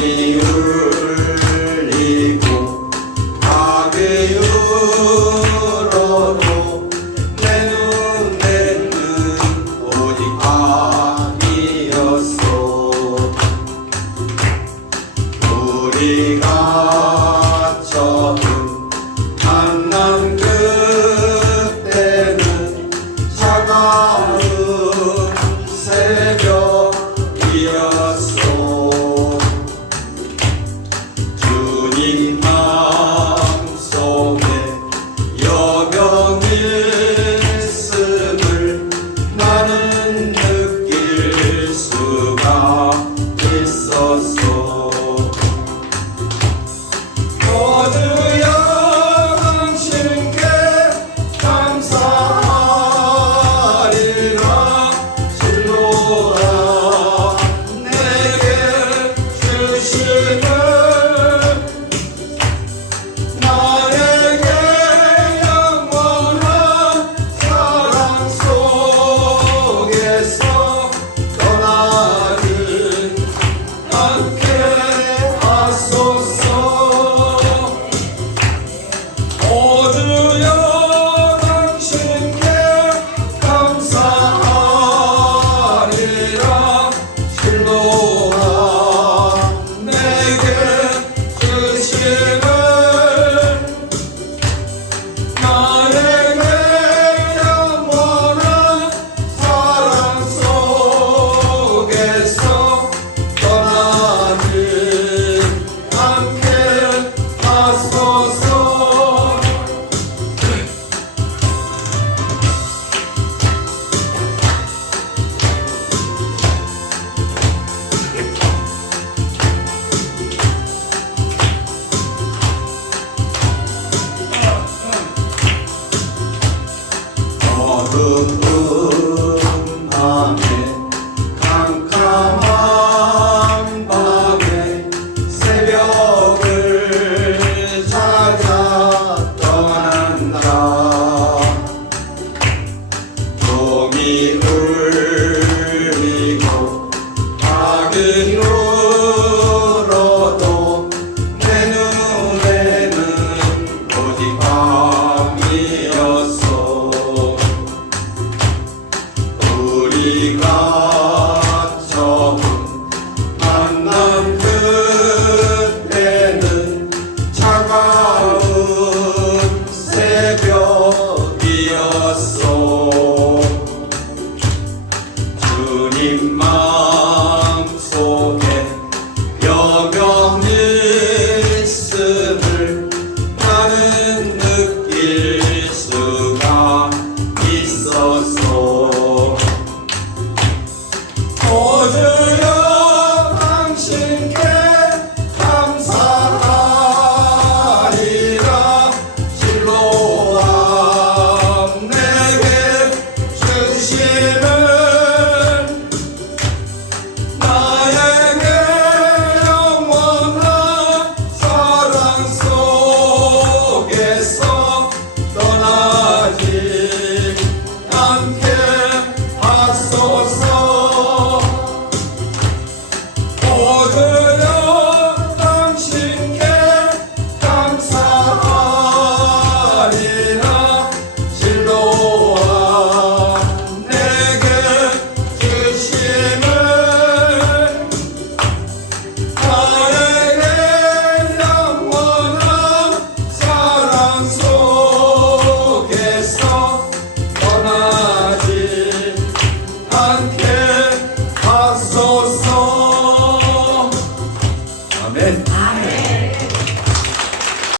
Señor. yeah. Imam.